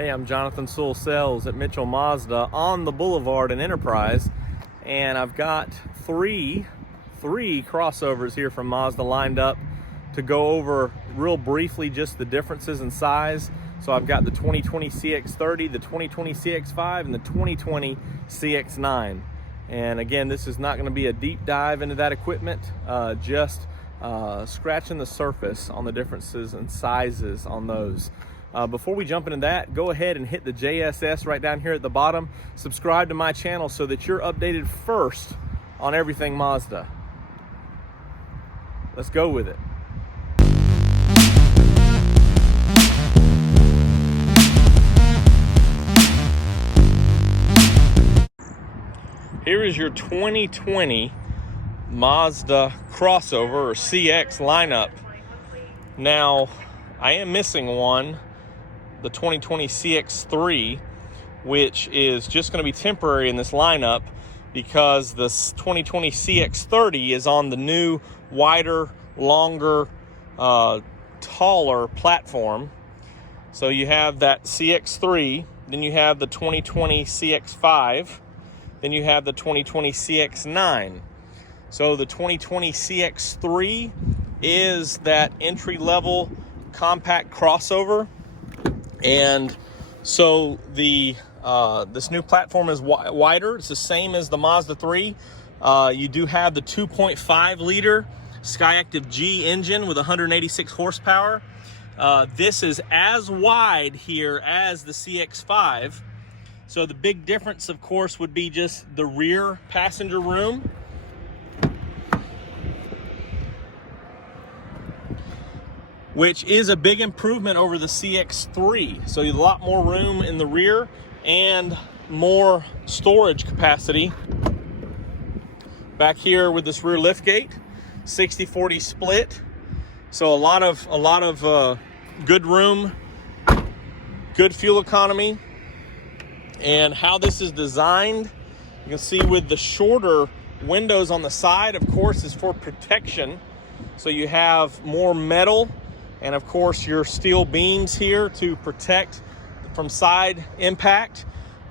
Hey, I'm Jonathan Sewell Sales at Mitchell Mazda on the Boulevard in Enterprise, and I've got three crossovers here from Mazda lined up to go over real briefly just the differences in size. So I've got the 2020 CX-30, the 2020 CX-5, and the 2020 CX-9. And again, this is not going to be a deep dive into that equipment, just scratching the surface on the differences in sizes on those. Before we jump into that, go ahead and hit the JSS right down here at the bottom. Subscribe to my channel so that you're updated first on everything Mazda. Let's go with it. Here is your 2020 Mazda Crossover or CX lineup. Now, I am missing one, the 2020 CX-3, which is just going to be temporary in this lineup because the 2020 CX-30 is on the new, wider, longer, taller platform. So you have that CX-3, then you have the 2020 CX-5, then you have the 2020 CX-9. So the 2020 CX-3 is that entry-level compact crossover, and so the this new platform is wider. It's the same as the Mazda 3. You do have the 2.5 liter SkyActiv G engine with 186 horsepower. This is as wide here as the CX-5. So the big difference, of course, would be just the rear passenger room. Which is a big improvement over the CX-3. So you have a lot more room in the rear and more storage capacity. Back here with this rear liftgate, 60-40 split. So a lot of good room, good fuel economy. And how this is designed, you can see with the shorter windows on the side, of course, is for protection. So you have more metal, and of course your steel beams here to protect from side impact.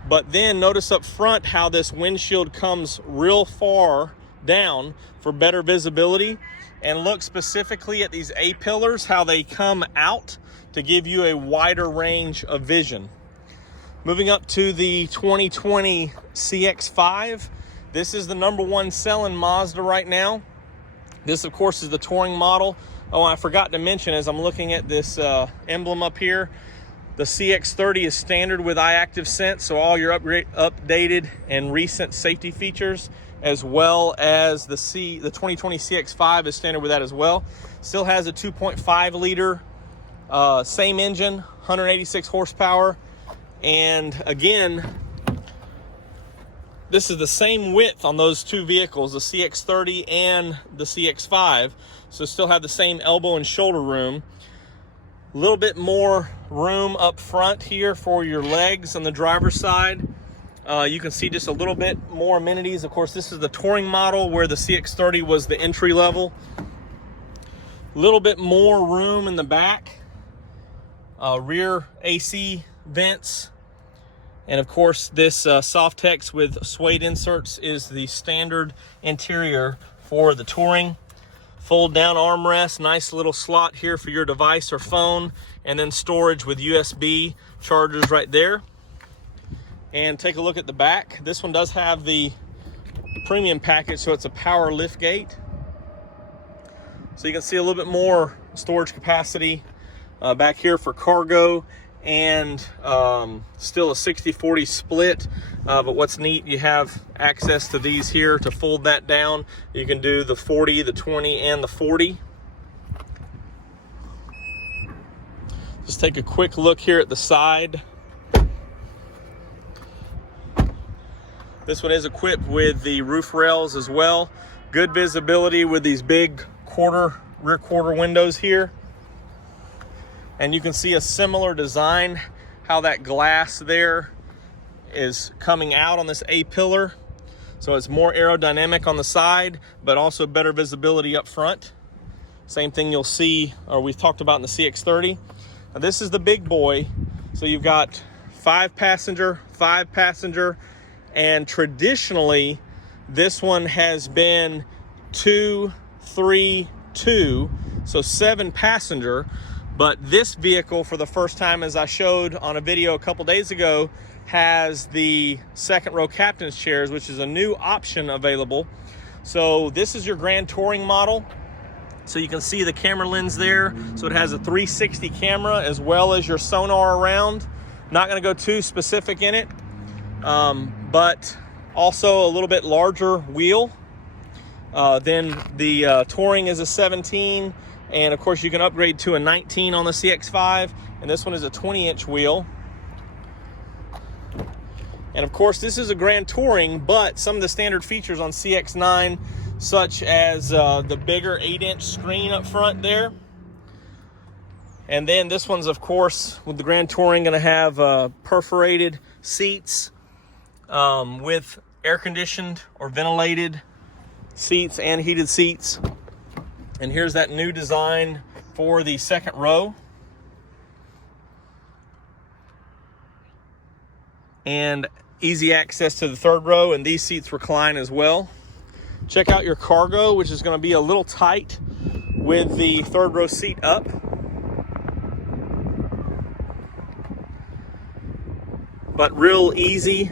But then notice up front how this windshield comes real far down for better visibility. And look specifically at these A-pillars, how they come out to give you a wider range of vision. Moving up to the 2020 CX-5, this is the #1 selling Mazda right now. This, of course, is the touring model. Oh, I forgot to mention as I'm looking at this emblem up here, the CX-30 is standard with i-Activsense, so all your updated and recent safety features, as well as the 2020 CX-5 is standard with that as well. Still has a 2.5 liter, same engine, 186 horsepower, and again, this is the same width on those two vehicles, the CX-30 and the CX-5. So still have the same elbow and shoulder room. A little bit more room up front here for your legs on the driver's side. You can see just a little bit more amenities. Of course, this is the touring model where the CX-30 was the entry level. A little bit more room in the back. Rear AC vents. And of course, this Softex with suede inserts is the standard interior for the touring. Fold down armrest, nice little slot here for your device or phone, and then storage with USB chargers right there. And take a look at the back. This one does have the premium package, so it's a power lift gate. So you can see a little bit more storage capacity back here for cargo. And still a 60-40 split, but what's neat, you have access to these here to fold that down. You can do the 40, the 20, and the 40. Just take a quick look here at the side. This one is equipped with the roof rails as well. Good visibility with these big rear quarter windows here. And you can see a similar design, how that glass there is coming out on this A-pillar. So it's more aerodynamic on the side, but also better visibility up front. Same thing you'll see, or we've talked about in the CX-30. Now this is the big boy. So you've got 5 passenger, 5 passenger, and traditionally this one has been 2, 3, 2, so 7 passenger. But this vehicle, for the first time, as I showed on a video a couple days ago, has the second row captain's chairs, which is a new option available. So this is your Grand Touring model. So you can see the camera lens there. So it has a 360 camera as well as your sonar around. Not gonna go too specific in it, but also a little bit larger wheel. Then the Touring is a 17, and of course you can upgrade to a 19 on the CX-5, and this one is a 20-inch wheel. And of course this is a Grand Touring, but some of the standard features on CX-9, such as the bigger 8-inch screen up front there. And then this one's, of course, with the Grand Touring, gonna have perforated seats with air-conditioned or ventilated seats and heated seats. And here's that new design for the second row. And easy access to the third row, and these seats recline as well. Check out your cargo, which is going to be a little tight with the third row seat up. But real easy.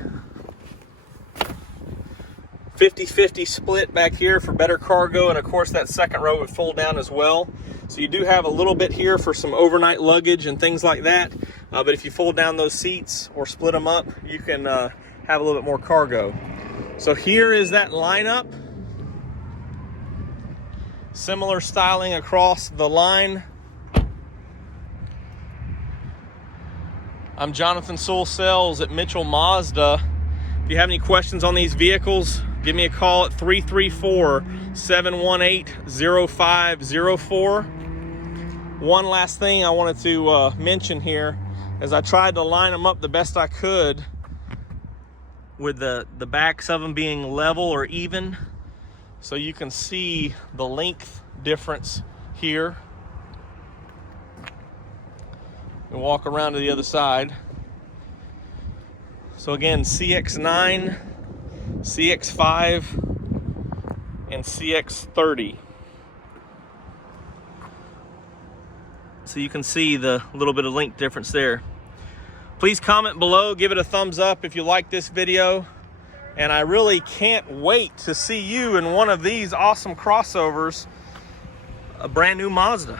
50-50 split back here for better cargo, and of course that second row would fold down as well. So you do have a little bit here for some overnight luggage and things like that. But if you fold down those seats or split them up, you can have a little bit more cargo. So here is that lineup. Similar styling across the line. I'm Jonathan Sewell at Mitchell Mazda. If you have any questions on these vehicles, give me a call at 334-718-0504. One last thing I wanted to mention here, as I tried to line them up the best I could with the backs of them being level or even, so you can see the length difference here. And walk around to the other side. So again, CX-9, CX-5, and CX-30. So you can see the little bit of length difference there. Please comment below, give it a thumbs up if you like this video. And I really can't wait to see you in one of these awesome crossovers, a brand new Mazda.